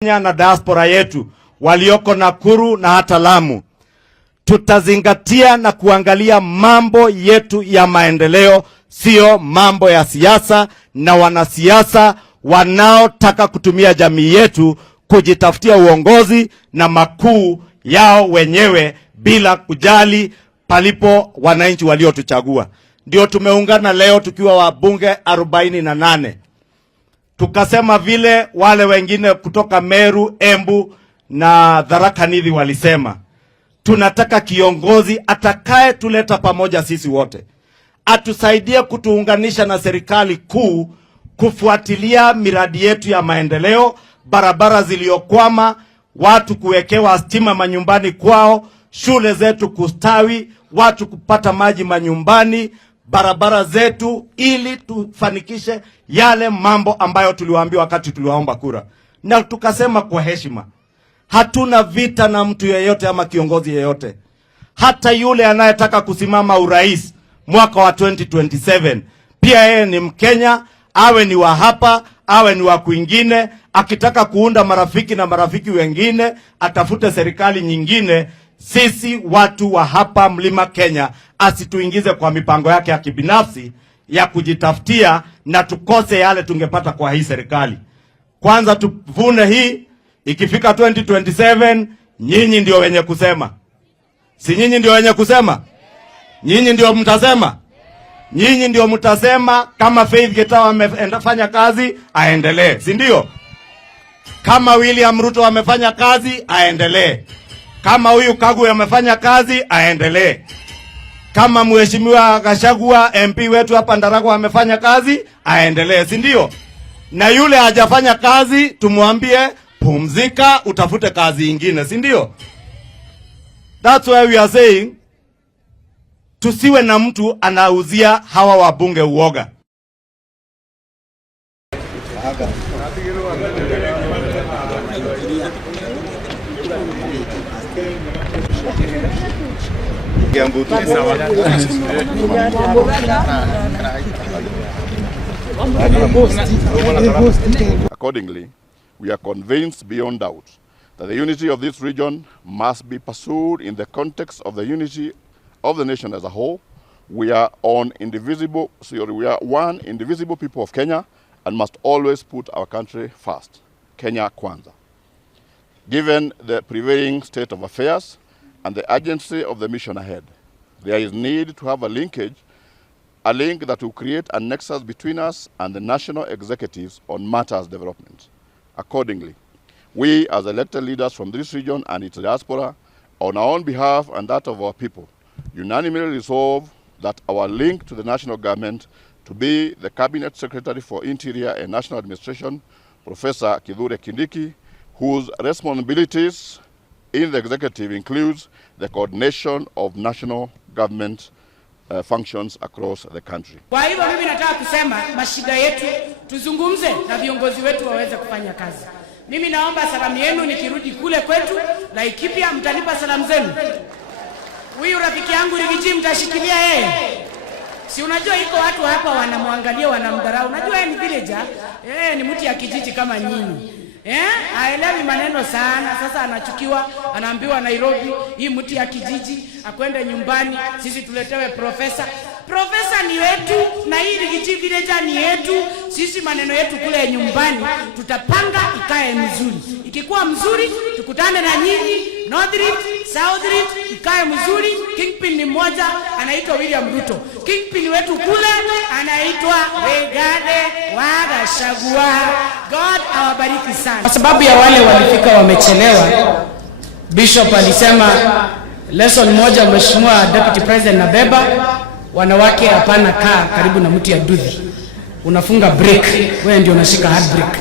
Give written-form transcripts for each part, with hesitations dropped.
na diaspora yetu walioko Nakuru na hata Lamu, tutazingatia na kuangalia mambo yetu ya maendeleo, sio mambo ya siasa na wanasiasa wanaotaka kutumia jamii yetu kujitafutia uongozi na makuu yao wenyewe bila kujali palipo wananchi waliotuchagua. Ndio tumeungana leo tukiwa wabunge 48. Tukasema vile wale wengine kutoka Meru, Embu na Tharaka Nithi walisema, tunataka kiongozi atakaye tuleta pamoja sisi wote, atusaidie kutuunganisha na serikali kuu, kufuatilia miradi yetu ya maendeleo, barabara ziliokwama, watu kuwekewa stima manyumbani kwao, shule zetu kustawi, watu kupata maji manyumbani, barabara zetu, ili tufanikishe yale mambo ambayo tuliwaambia wakati tuliwaomba kura. Na tukasema kwa heshima, hatuna vita na mtu yeyote ama kiongozi yeyote. Hata yule anayetaka kusimama urais mwaka wa 2027, pia yeye ni Mkenya, awe ni wa hapa, awe ni wa kwingine. Akitaka kuunda marafiki na marafiki wengine, atafute serikali nyingine. Sisi watu wa hapa Mlima Kenya asituingize kwa mipango yake ya kibinafsi ya kujitafutia na tukose yale tungepata kwa hii serikali. Kwanza tuvune hii, ikifika 2027 nyinyi ndio wenye kusema. Si nyinyi ndio wenye kusema? Nyinyi ndio mtasema? Nyinyi ndio mtasema kama Faith Getawa amefanya kazi, aendelee, si ndio? Kama William Ruto amefanya kazi, aendelee. Kama huyu Kagwe amefanya kazi, aendelee. Kama Mheshimiwa Gachagua MP wetu hapa Ndaragwa amefanya kazi, aendelee, si ndio? Na yule hajafanya kazi tumwambie pumzika, utafute kazi nyingine, si ndio? That's why we are saying tusiwe na mtu anauzia hawa wabunge uoga. Accordingly, we are convinced beyond doubt that the unity of this region must be pursued in the context of the unity of the nation as a whole. We are one indivisible people of Kenya and must always put our country first. Kenya Kwanza. Given the prevailing state of affairs and the urgency of the mission ahead, there is need to have a link that will create a nexus between us and the national executives on matters development. Accordingly, we as elected leaders from this region and its diaspora, on our own behalf and that of our people, unanimously resolve that our link to the national government to be the Cabinet Secretary for Interior and National Administration, Professor Kithure Kindiki, whose responsibilities in the executive includes the coordination of national government functions across the country. Kwa hivyo mimi nataka kusema mashida yetu tuzungumze na viongozi wetu waweze kufanya kazi. Mimi naomba salamu yenu nikirudi kule kwetu Laikipia, mtanipa salamu zenu. Huyu rafiki yangu Rigiji mtashikilia yeye. Si unajua iko watu hapa wanamwangalia, wanamdharau. Unajua yeye ni villager, ni mtu ya kijiji kama nyinyi. Haelewi maneno sana. Sasa anachukiwa, anaambiwa Nairobi hii mtu ya kijiji akwende nyumbani, sisi tuletewe profesa. Profesa ni wetu na hii Rigiji villager ni yetu. Sisi maneno yetu kule nyumbani tutapanga ikae mzuri. Ikikuwa mzuri tukutane na nyinyi North Rift, South Rift ikae mzuri. Kingpin ni mmoja anaitwa William Ruto. Kingpin wetu kule anaitwa Rigathi wa Gachagua. God awabariki sana. Kwa sababu ya wale walifika wamechelewa, Bishop alisema lesson moja, Mheshimiwa Deputy President nabeba, wanawake hapana kaa karibu na mti ya duthi. Unafunga break, wewe ndio unashika hard break.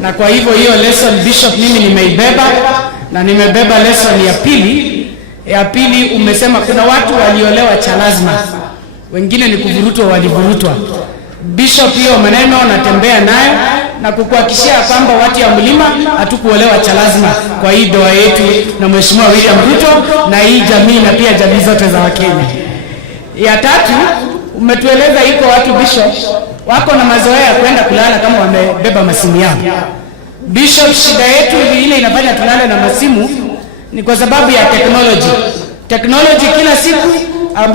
Na kwa hivyo hiyo lesson Bishop mimi nimeibeba, na nimebeba lesson ya pili. Ya pili umesema kuna watu waliolewa cha lazima, wengine ni kuvurutwa, walivurutwa. Bishop hiyo maneno natembea nayo na kukuhakikishia kwamba watu ya mlima hatukuolewa cha lazima kwa hii doa yetu na Mheshimiwa William Ruto na hii jamii na pia jamii zote za Wakenya. Ya tatu umetueleza iko watu Bishop wako na mazoea ya kwenda kulala kama wamebeba masimu yao. Bishop, shida yetu ile inafanya tulale na masimu ni kwa sababu ya technology. Technology kila siku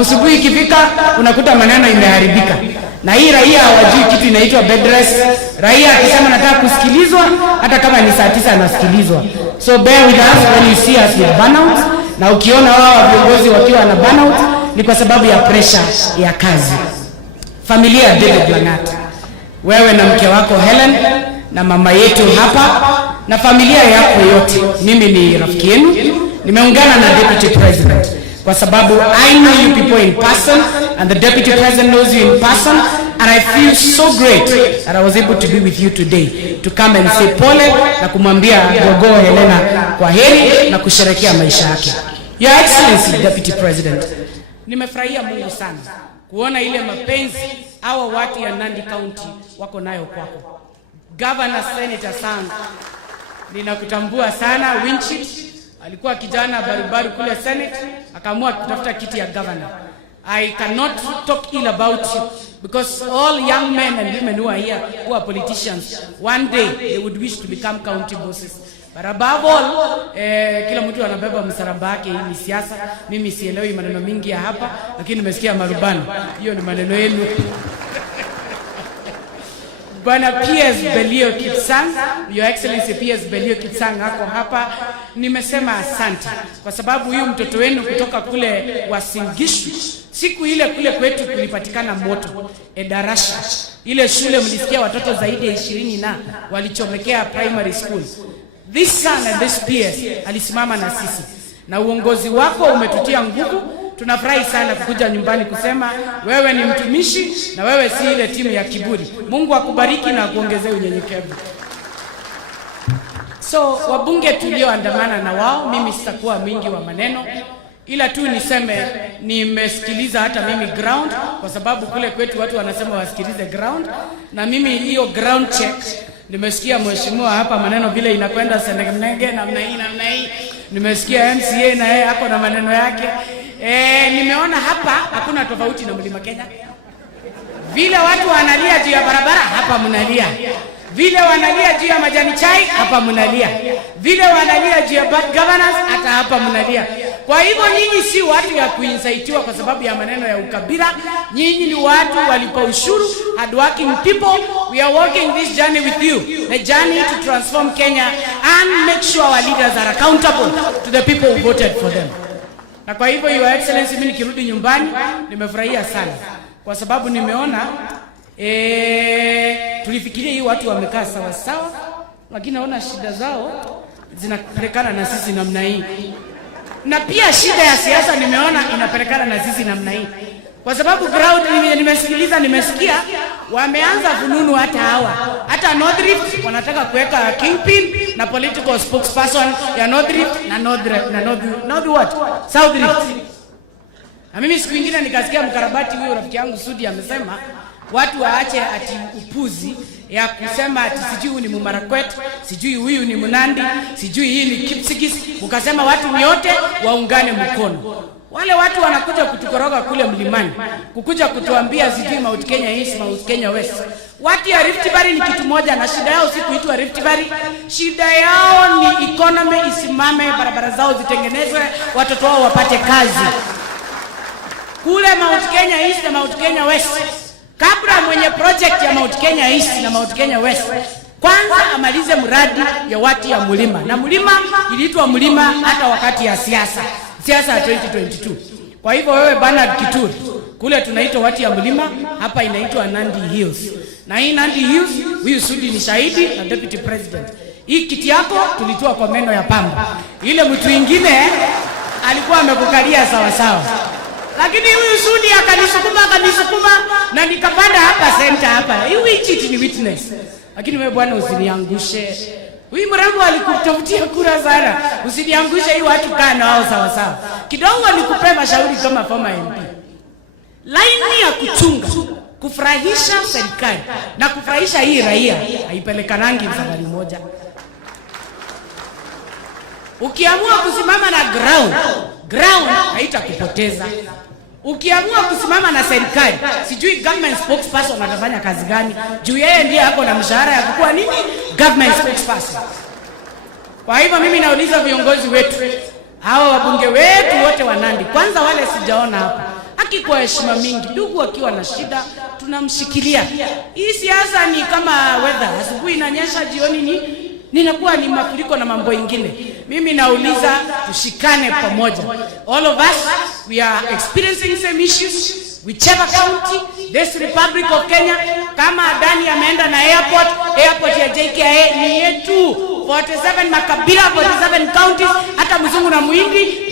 asubuhi ikifika unakuta maneno imeharibika. Na hii raia hawajui kitu inaitwa bed rest. Raia akisema nataka kusikilizwa hata kama ni saa 9 anasikilizwa. So bear with us when you see us with burnout. Na ukiona wao viongozi wakiwa na burnout ni kwa sababu ya pressure ya kazi. Familia ya David Langat, wewe na mke wako Helen na mama yetu hapa na familia yako yote, mimi ni rafiki yenu. Nimeungana na Deputy President kwa sababu I know you people in person and the Deputy President knows you in person, and I feel so great that I was able to be with you today to come and say pole na kumwambia gogo Helena kwa heri na kusherehekea maisha yake. Your Excellency Deputy President, nimefurahia Mungu sana kuona ile mapenzi hawa watu ya Nandi County wako nayo kwako. Governor Senator Sang, ninakutambua sana. Winchit alikuwa kijana barubaru kule Senate, akaamua kutafuta kiti ya governor. I cannot talk ill about you because all young men and women who are here, who are politicians, one day they would wish to become county bosses. But above all, kila mtu anabeba msalaba wake. Hii ni siasa. Mimi sielewi maneno mingi ya hapa, lakini nimesikia marubani. Hiyo ni maneno yenu. Bwana PS Belio Kipsang, Your Excellency PS Belio Kipsang hako hapa. Nimesema asante kwa sababu huyu mtoto wenu kutoka kule Wasingishu, siku ile kule kwetu kulipatikana moto Edarasha. Ile shule mlisikia watoto zaidi ya 20 na walichomekea primary school. This son and this PS alisimama na sisi, na uongozi wako umetutia nguvu. Tunafurahi sana kukuja nyumbani kusema wewe ni mtumishi na wewe si ile timu ya kiburi. Mungu akubariki na kuongezea unyenyekevu. So wabunge tulioandamana na wao, mimi sitakuwa mwingi wa maneno, ila tu niseme nimesikiliza hata mimi ground, kwa sababu kule kwetu watu wanasema wasikilize ground, na mimi hiyo ground check nimesikia mheshimiwa hapa maneno vile inakwenda senenge namna hii. Nimesikia MCA na yeye hapo na maneno yake. Nimeona hapa hakuna tofauti na Mlima Kenya. Vile watu wanalia juu ya barabara, hapa mnalia. Vile wanalia juu ya majani chai, hapa mnalia. Vile wanalia juu ya bad governance, hata hapa mnalia. Kwa hivyo nyinyi si watu ya kuinsaitiwa kwa sababu ya maneno ya ukabila. Nyinyi ni watu walipa ushuru, hard working people. We are walking this journey with you, the journey to transform Kenya and make sure our leaders are accountable to the people who voted for them. Na kwa hivyo Your Excellency, mimi nikirudi nyumbani nimefurahia sana kwa sababu nimeona tulifikiria hii watu wamekaa sawa sawa, lakini naona shida zao zinapelekana na sisi namna hii. Na pia shida ya siasa nimeona inapelekana na sisi namna hii. Kwa sababu crowd nimesikia wameanza fununu hata hawa. Hata North Rift wanataka kuweka kingpin na political spokesperson ya North Rift na North what? South Rift. Na mimi siku nyingine nikasikia mkarabati huyo rafiki yangu Sudi amesema watu waache ati upuzi ya kusema ati sijui huyu ni Mumarakwet, sijui huyu ni Munandi, sijui hii ni Kipsigis. Ukasema watu nyote waungane mkono. Wale watu wanakuja kutukoroga kule mlimani, kukuja kutuambia sijui Mount Kenya East, Mount Kenya West. Watu ya Rift Valley ni kitu moja, na shida yao si kuitwa Rift Valley. Shida yao ni economy isimame, barabara zao zitengenezwe, watoto wao wapate kazi. Kule Mount Kenya East na Mount Kenya West, kabla mwenye project ya Mount Kenya East na Mount Kenya West kwanza amalize mradi ya watu ya mlima. Na mlima iliitwa mlima hata wakati ya siasa ya 2022. Kwa hivyo wewe Bernard Kituri, kule tunaitwa watu ya mlima, hapa inaitwa Nandi Hills. Na hii Nandi Hills, huyu Sudi ni shahidi na Deputy President. Hii kiti yako tulitoa kwa meno ya pamba. Ile mtu mwingine alikuwa amekukalia sawa sawa. Lakini huyu Sudi akanisukuma na nikapanda hapa center hapa. Hii chiti ni witness. Lakini wewe bwana usiniangushe. Huyu mrembo alikutafutia kura sana. Usiniangushe hii watu kaa na wao sawa sawa. Kidogo nikupe mashauri kama former MP. Laini ya kuchunga, kufurahisha serikali na kufurahisha hii raia haipelekanangi safari moja. Ukiamua kusimama na ground haitakupoteza. Ukiamua kusimama na serikali, sijui government spokesperson atafanya kazi gani, juu yeye ndiye ako na mshahara ya kukuwa nini government spokesperson. Kwa hivyo mimi nauliza viongozi wetu, hawa wabunge wetu wote wa Nandi, kwanza wale sijaona hapa, kwa heshima mingi, ndugu akiwa na shida tunamshikilia. Hii siasa ni kama weather, asubuhi inanyesha, jioni ninakuwa ni mafuriko na mambo ingine. Mimi nauliza tushikane pamoja. All of us, we are experiencing same issues, whichever county, this Republic of Kenya. Kama Adani ameenda na airport ya JKIA ni yetu, 47 makabila, 47 counties, hata mzungu na muhindi.